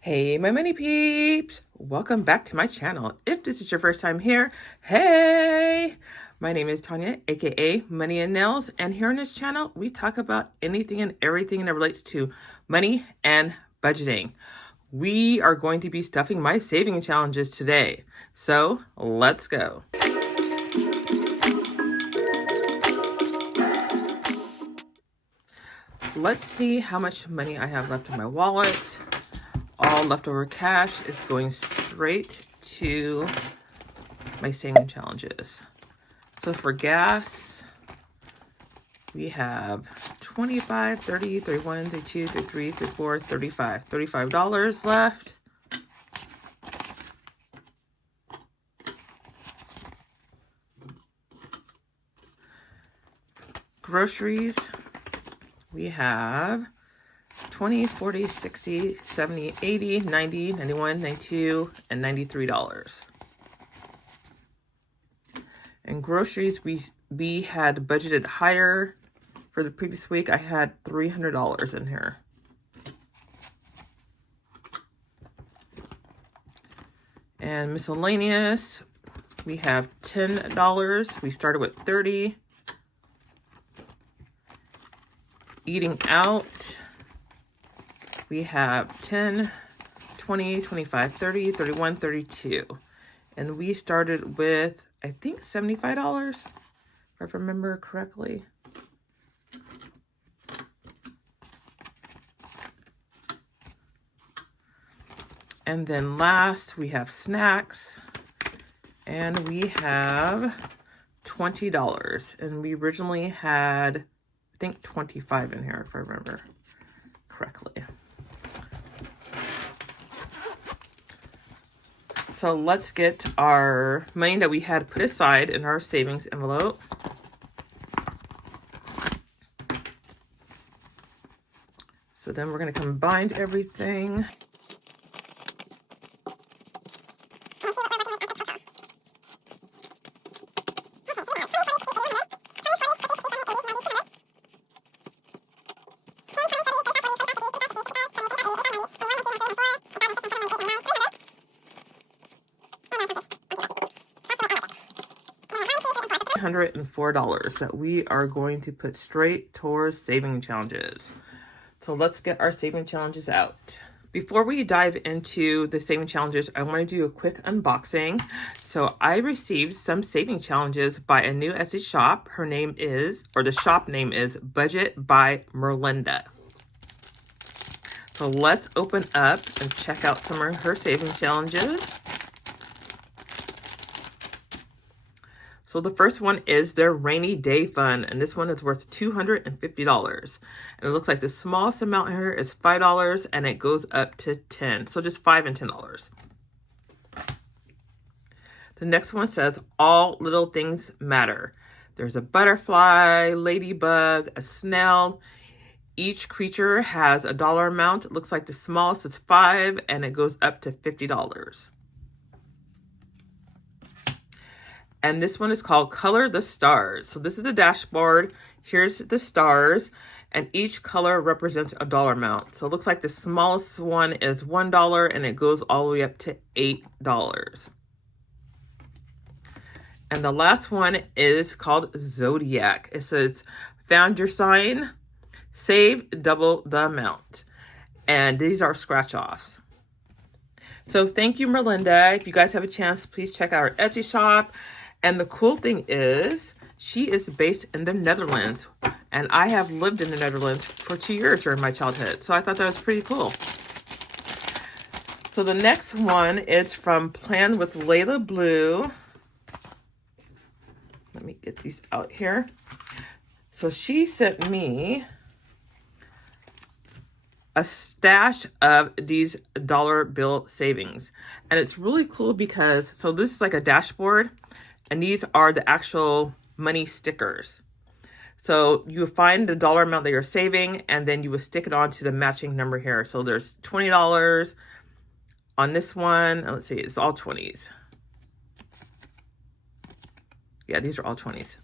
Hey, my money peeps! Welcome back to my channel. If this is your first time here, hey! My name is Tanya, aka Money and Nails, and here on this channel, we talk about anything and everything that relates to money and budgeting. We are going to be stuffing my saving challenges today. So, let's go. Let's see how much money I have left in my wallet. All leftover cash is going straight to my saving challenges. So for gas, we have 25, 30, 31, 32, 33, 34, 35. $35 left. Groceries, we have 20, 40, 60, 70, 80, 90, 91, 92, and $93. And groceries, we had budgeted higher for the previous week. I had $300 in here. And miscellaneous, we have $10. We started with 30. Eating out, we have 10, 20, 25, 30, 31, 32. And we started with, I think, $75, if I remember correctly. And then last, we have snacks. And we have $20. And we originally had, I think, 25 in here, if I remember correctly. So let's get our money that we had put aside in our savings envelope. So then we're going to combine everything. $104 that we are going to put straight towards saving challenges. So let's get our saving challenges out. Before we dive into the saving challenges, I want to do a quick unboxing. So I received some saving challenges by a new Etsy shop. Her name is, or the shop name is Budget by Merlinda. So let's open up and check out some of her saving challenges. So the first one is their rainy day fund, and this one is worth $250. And it looks like the smallest amount here is $5, and it goes up to $10. So just $5 and $10. The next one says all little things matter. There's a butterfly, ladybug, a snail. Each creature has a dollar amount. It looks like the smallest is $5, and it goes up to $50. And this one is called Color the Stars. So this is a dashboard. Here's the stars, and each color represents a dollar amount. So it looks like the smallest one is $1, and it goes all the way up to $8. And the last one is called Zodiac. It says, found your sign, save double the amount. And these are scratch-offs. So thank you, Merlinda. If you guys have a chance, please check out our Etsy shop. And the cool thing is, she is based in the Netherlands. And I have lived in the Netherlands for 2 years during my childhood. So I thought that was pretty cool. So the next one is from Plan with Layla Blue. Let me get these out here. So she sent me a stash of these dollar bill savings. And it's really cool because, so this is like a dashboard, and these are the actual money stickers. So you would find the dollar amount that you're saving, and then you would stick it onto the matching number here. So there's $20 on this one. Let's see, it's all 20s. Yeah, these are all 20s.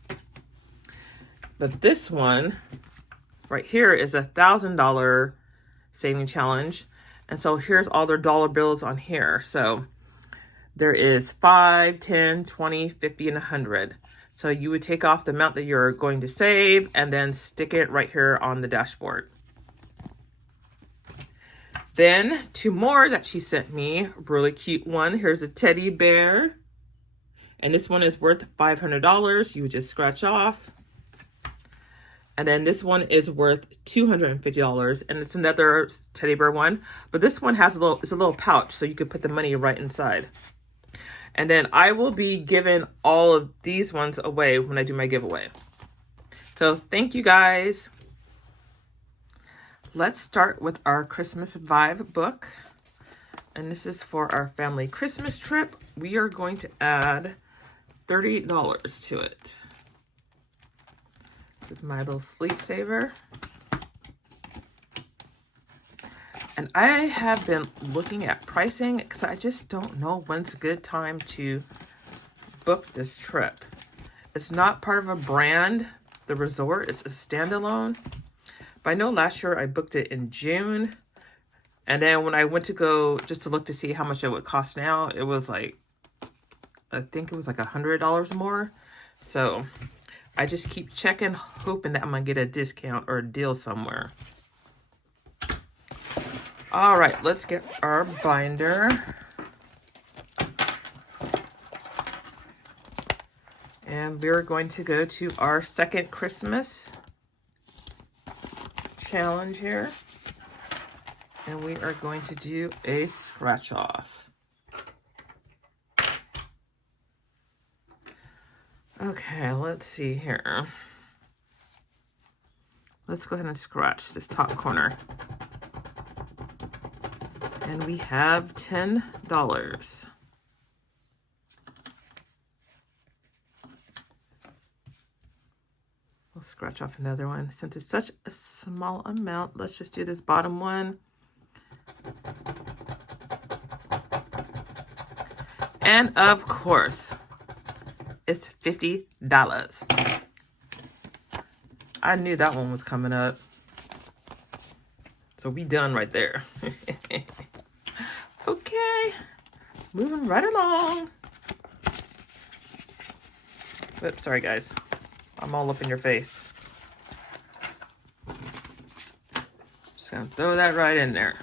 But this one right here is $1,000 saving challenge. And so here's all their dollar bills on here. So there is 5, 10, 20, 50, and 100. So you would take off the amount that you're going to save and then stick it right here on the dashboard. Then 2 more that she sent me, really cute one. Here's a teddy bear. And this one is worth $500. You would just scratch off. And then this one is worth $250, and it's another teddy bear one. But this one has it's a little pouch, so you could put the money right inside. And then I will be giving all of these ones away when I do my giveaway. So thank you guys. Let's start with our Christmas Vibe book. And this is for our family Christmas trip. We are going to add $30 to it. This is my little sleep saver. And I have been looking at pricing because I just don't know when's a good time to book this trip. It's not part of a brand, the resort. It's a standalone. But I know last year I booked it in June. And then when I went to go just to look to see how much it would cost now, it was like, I think it was like $100 more. So I just keep checking, hoping that I'm going to get a discount or a deal somewhere. All right, let's get our binder. And we're going to go to our second Christmas challenge here. And we are going to do a scratch off. Okay, let's see here. Let's go ahead and scratch this top corner. And we have $10. We'll scratch off another one. Since it's such a small amount, let's just do this bottom one. And of course, it's $50. I knew that one was coming up. So we done right there. Okay, moving right along. Oops, sorry guys. I'm all up in your face. Just gonna throw that right in there.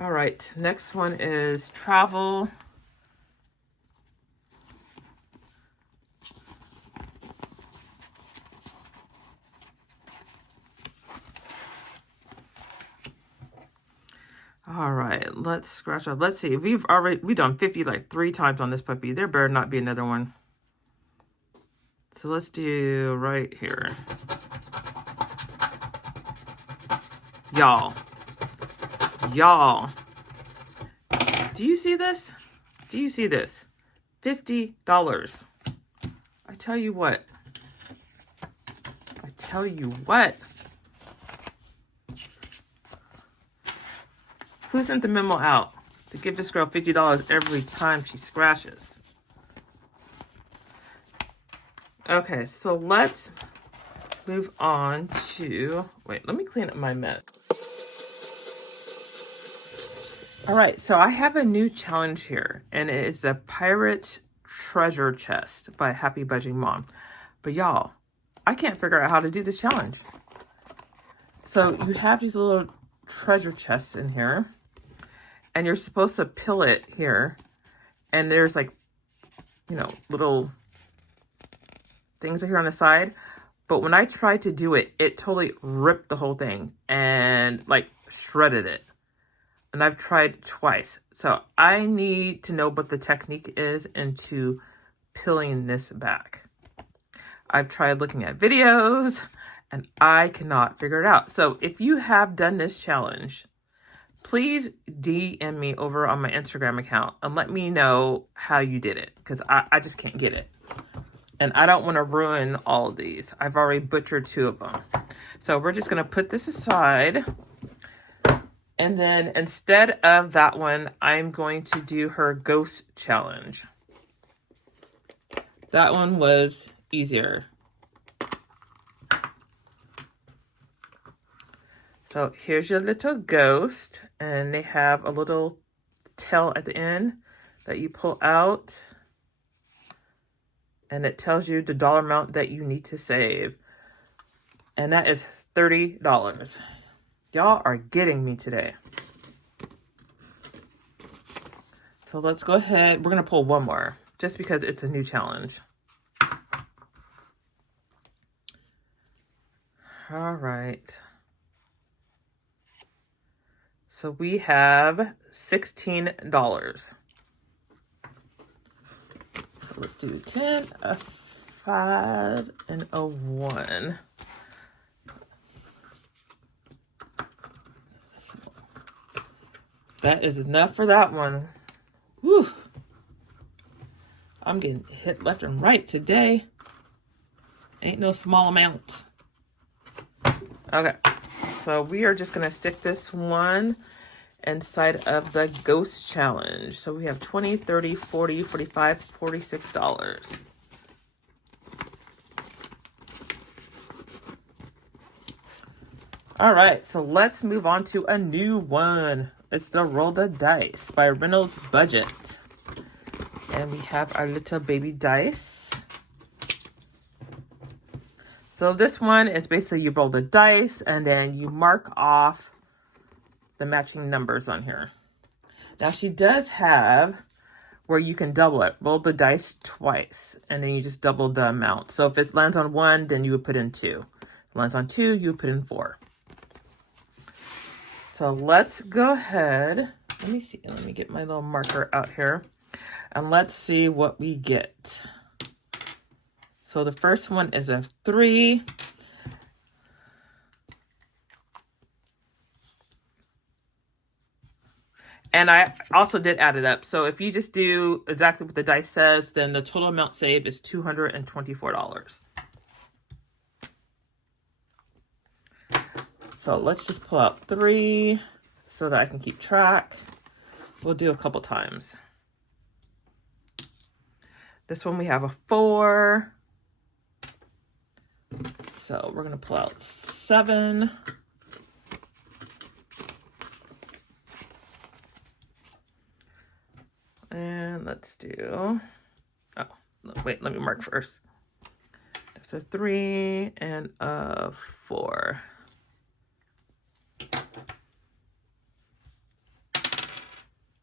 All right, next one is travel. All right, let's scratch up. Let's see. We've done 50 like 3 times on this puppy. There better not be another one. So let's do right here. Y'all. Do you see this? Do you see this? $50. I tell you what. Who sent the memo out to give this girl $50 every time she scratches? Okay, so let's move on to, wait, let me clean up my mess. All right, so I have a new challenge here, and it is a pirate treasure chest by Happy Budging Mom. But y'all, I can't figure out how to do this challenge. So you have these little treasure chests in here. And you're supposed to peel it here. And there's like, you know, little things here on the side. But when I tried to do it, it totally ripped the whole thing and like shredded it. And I've tried twice. So I need to know what the technique is into peeling this back. I've tried looking at videos and I cannot figure it out. So if you have done this challenge, please DM me over on my Instagram account and let me know how you did it, because I just can't get it. And I don't want to ruin all of these. I've already butchered 2 of them. So we're just going to put this aside. And then instead of that one, I'm going to do her ghost challenge. That one was easier. So here's your little ghost, and they have a little tail at the end that you pull out, and it tells you the dollar amount that you need to save. And that is $30. Y'all are getting me today. So let's go ahead. We're going to pull one more just because it's a new challenge. All right. So we have $16. So let's do 10, a 5, and a 1. That is enough for that one. Whew. I'm getting hit left and right today. Ain't no small amounts. Okay, so we are just gonna stick this one inside of the ghost challenge. So we have 20, 30, 40, 45, $46. All right, so let's move on to a new one. It's the Roll the Dice by Reynolds Budget. And we have our little baby dice. So this one is basically you roll the dice and then you mark off the matching numbers on here. Now she does have where you can double it. Roll the dice twice and then you just double the amount. So if it lands on 1, then you would put in 2. If it lands on 2, you would put in 4. So let's go ahead. Let me see. Let me get my little marker out here. And let's see what we get. So the first one is a 3. And I also did add it up. So if you just do exactly what the dice says, then the total amount saved is $224. So let's just pull out 3 so that I can keep track. We'll do a couple times. This one we have a 4. So we're going to pull out 7. And let's do, oh, wait, let me mark first. There's a 3 and a 4.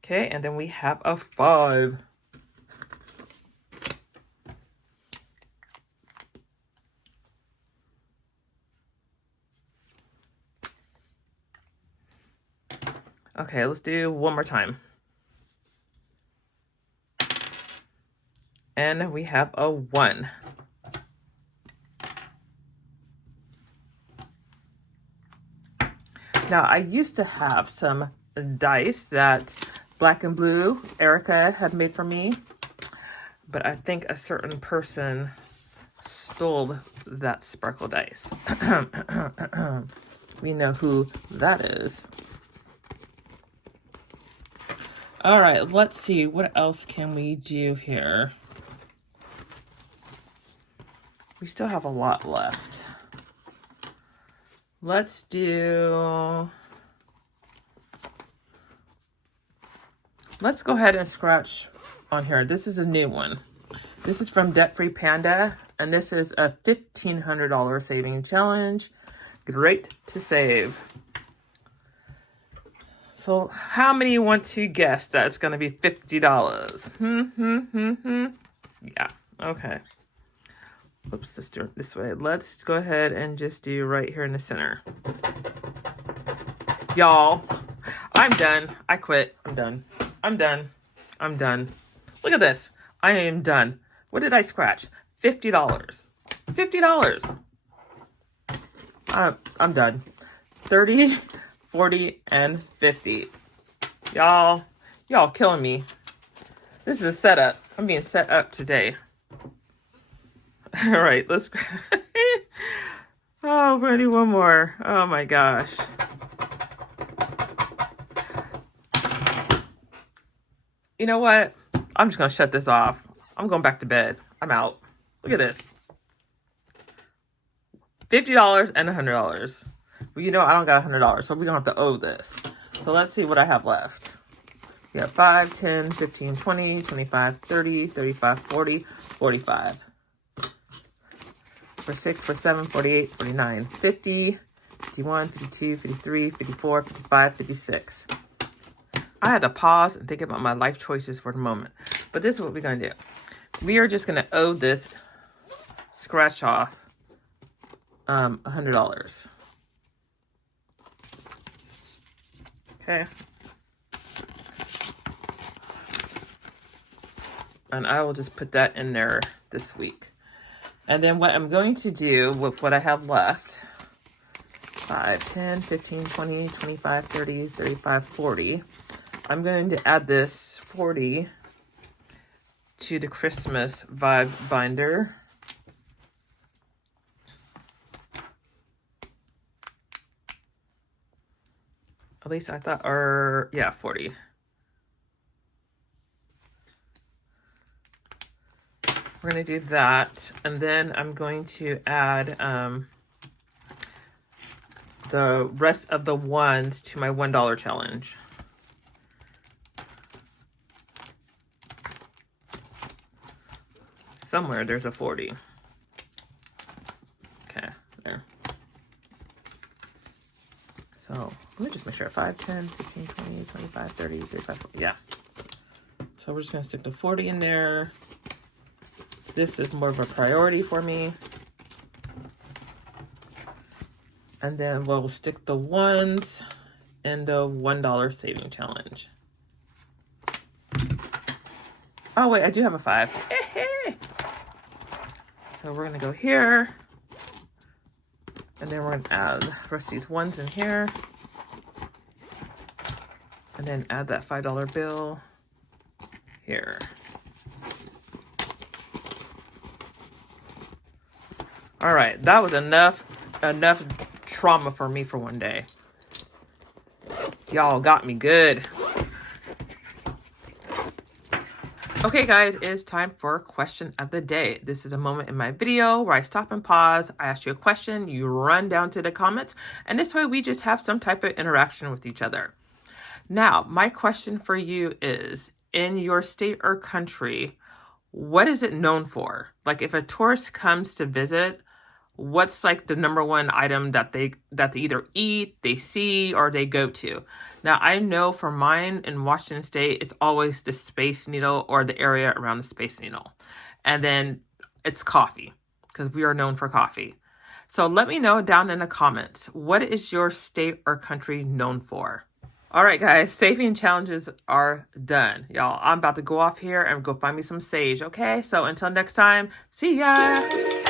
Okay, and then we have a 5. Okay, let's do one more time. And we have a 1. Now, I used to have some dice that Black and Blue Erica had made for me, but I think a certain person stole that sparkle dice. We know who that is. All right, let's see. What else can we do here? We still have a lot left. Let's go ahead and scratch on here. This is a new one. This is from Debt Free Panda, and this is a $1,500 saving challenge. Great to save. So how many want to guess that it's going to be $50? Yeah, okay. Oops, let's do it this way. Let's go ahead and just do right here in the center. Y'all, I'm done. I quit. I'm done. I'm done. I'm done. Look at this. I am done. What did I scratch? $50. $50. I'm done. 30, 40, and 50. Y'all killing me. This is a setup. I'm being set up today. All right, let's. Oh, we're gonna do one more. Oh my gosh. You know what? I'm just gonna shut this off. I'm going back to bed. I'm out. Look at this. $50 and $100. Well, you know, I don't got $100, so we're gonna have to owe this. So let's see what I have left. We got 5, 10, 15, 20, 25, 30, 35, 40, 45. For 6, for 7, 48, 49, 50, 51, 52, 53, 54, 55, 56. I had to pause and think about my life choices for the moment. But this is what we're going to do. We are just going to owe this scratch off $100. Okay. And I will just put that in there this week. And then what I'm going to do with what I have left, 5, 10, 15, 20, 25, 30, 35, 40. I'm going to add this 40 to the Christmas vibe binder. At least I thought, or yeah, 40. We're going to do that. And then I'm going to add the rest of the ones to my $1 challenge. Somewhere there's a 40. Okay, there. So let me just make sure. 5, 10, 15, 20, 25, 30, 35, 40. Yeah. So we're just going to stick the 40 in there. This is more of a priority for me. And then we'll stick the ones in the $1 saving challenge. Oh, wait, I do have a 5. So we're going to go here. And then we're going to add the rest of these ones in here. And then add that $5 bill here. All right, that was enough trauma for me for one day. Y'all got me good. Okay, guys, it's time for question of the day. This is a moment in my video where I stop and pause. I ask you a question, you run down to the comments, and this way we just have some type of interaction with each other. Now, my question for you is, in your state or country, what is it known for? Like if a tourist comes to visit, what's like the #1 item that they either eat, they see, or they go to? Now, I know for mine in Washington State, it's always the Space Needle or the area around the Space Needle. And then it's coffee, because we are known for coffee. So let me know down in the comments, what is your state or country known for? All right, guys, saving challenges are done. Y'all, I'm about to go off here and go find me some sage, okay? So until next time, see ya!